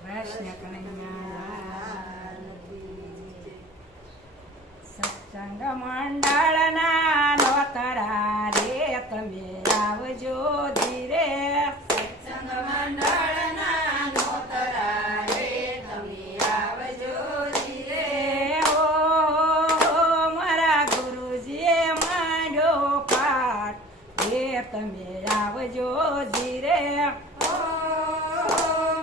કૃષ્ણ કનૈયા સત્સંગ મંડળના નોતરા રે તમે આવજો ધીરે સત્સંગ મંડળના નોતરા રે તમે આવજો ધીરે. ઓ મારા ગુરુજીએ માંડ્યો પાઠ રે તમે આવજો ધીરે ઓ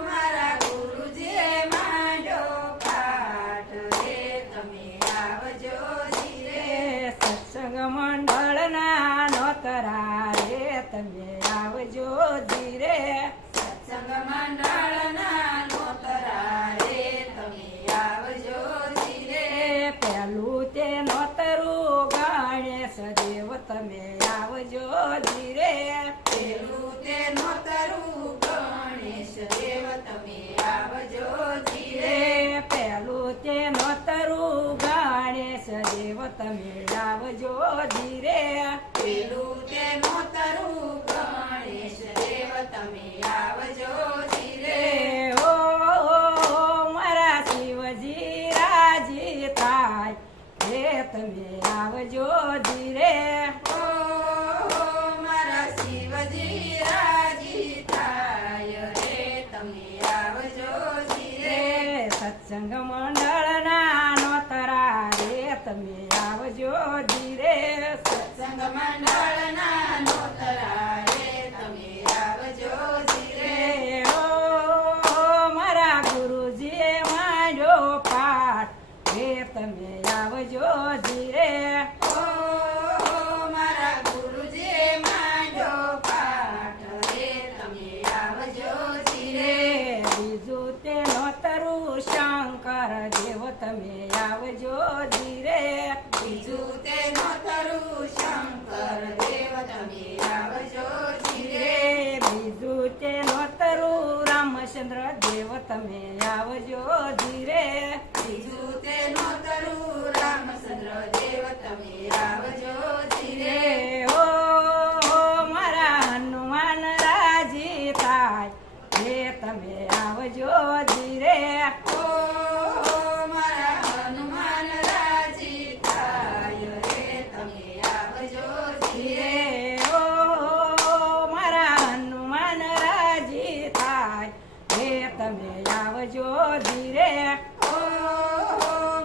મારા ગુરુજીએ માંડ્યો પાઠ રે તમે આવજો ધીરે. સત્સંગ મંડળના નોતરા રે તમે આવજો ધીરે સત્સંગ મંડળના નોતરા રે તમે આવજો ધીરે. પેલું તે નોતરું ગણેશ દેવ તમે આવજો ધીરે પેલું તે નોતરું ગણેશ દેવ તમે આવજો ધીરે. પેલું તે નોતરું ગણેશ દેવ તમે આવજો ધીરે પેલું તે નોતરું ગણેશ દેવ તમે આવજો ધીરે. ઓ મારા શિવજી રાજી થાય રે તમે આવજો ધીરે ઓ મારા શિવજી રાજી થાય રે તમે આવજો ધીરે. સત્સંગ મંડળના નોતરા રે તમે આવજો ધીરે સત્સંગ મંડળના નોતરા રે તમે આવજો ધીરે. ઓ મારા ગુરુજીએ માંડ્યો પાઠ રે તમે આવજો ધીરે ઓ મારા ગુરુજીએ માંડ્યો પાઠ રે તમે આવજો ધીરે. બીજું તે નોતરું શંકર દેવ તમે આવજો ધીરે બીજું તે નોતરું શંકર દેવ તમે આવજો ધીરે. બીજું તે નોતરું રામચંદ્ર દેવ તમે આવજો ધીરે બીજું તે નોતરું રામચંદ્ર દેવ તમે આવજો ધીરે. ઓ મારા હનુમાન રાજી થાય રે તમે આવજો ધીરે ઓ મારા હનુમાન રાજી થાય રે તમે આવજો ધીરે. ઓ મારા હનુમાન રાજી થાય રે તમે આવજો ધીરે ઓ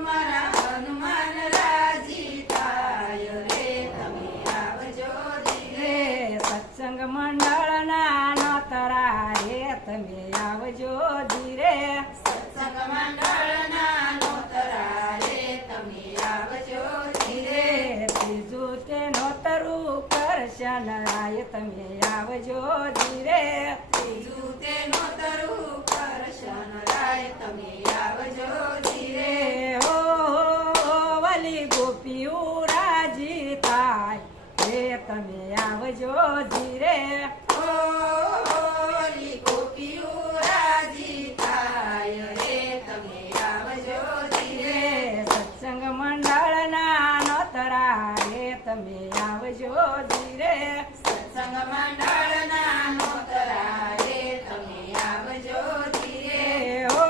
મારા હનુમાન રાજી થાય રે તમે આવજો ધીરે. સત્સંગ મંડળના નોતરા રે તમે આવજો ધીરે સત્સંગ મંડળના નોતરા રે તમે આવજો ધીરે. ત્રીજું તે નોતરું કરશન રાય તમે આવજો ધીરે ત્રીજું તે નોતરું કરશન રાય તમે આવજો ધીરે. ઓ વાલી ગોપીઓ રાજી થાય રે તમે આવજો ધીરે ઓ ઓલી ગોપીઓ રાજી થાય રે તમે આવજો ધીરે. સત્સંગ મંડળના નોતરા રે તમે આવજો ધીરે સત્સંગ મંડળના નોતરા રે તમે આવજો ધીરે. ઓ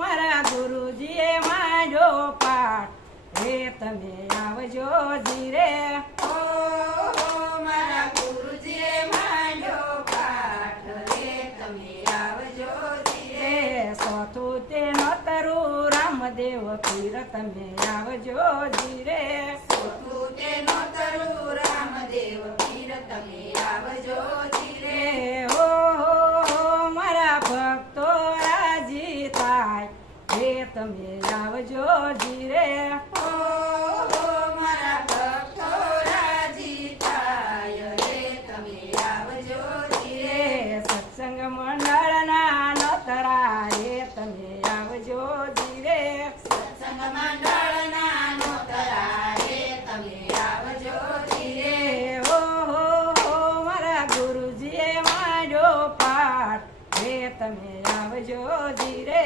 મારા ગુરુજીએ માંડ્યો પાઠ રે તમે આવજો ધીરે ઓ મારા ગુરુજીએ માંડ્યો પાઠ રે તમે આવજો ધીરે. ચોથું તે નોતરું રામદેવ પીર તમે આવજો ધીરે ચોથું તે નોતરું રામદેવ પીર તમે આવજો ધીરે. ઓ મારા ભક્તો રાજી થાય રે તમે આવજો ધીરે ઓ મારા ભક્તો રાજી થાય રે તમે આવજો ધીરે. સત્સંગ મંડળના નોતરા રે તમે આવજો ધીરે સત્સંગ મંડળના નોતરા રે તમે આવજો ધીરે. ઓ મારા ગુરુજીએ માંડ્યો પાઠ રે તમે આવજો ધીરે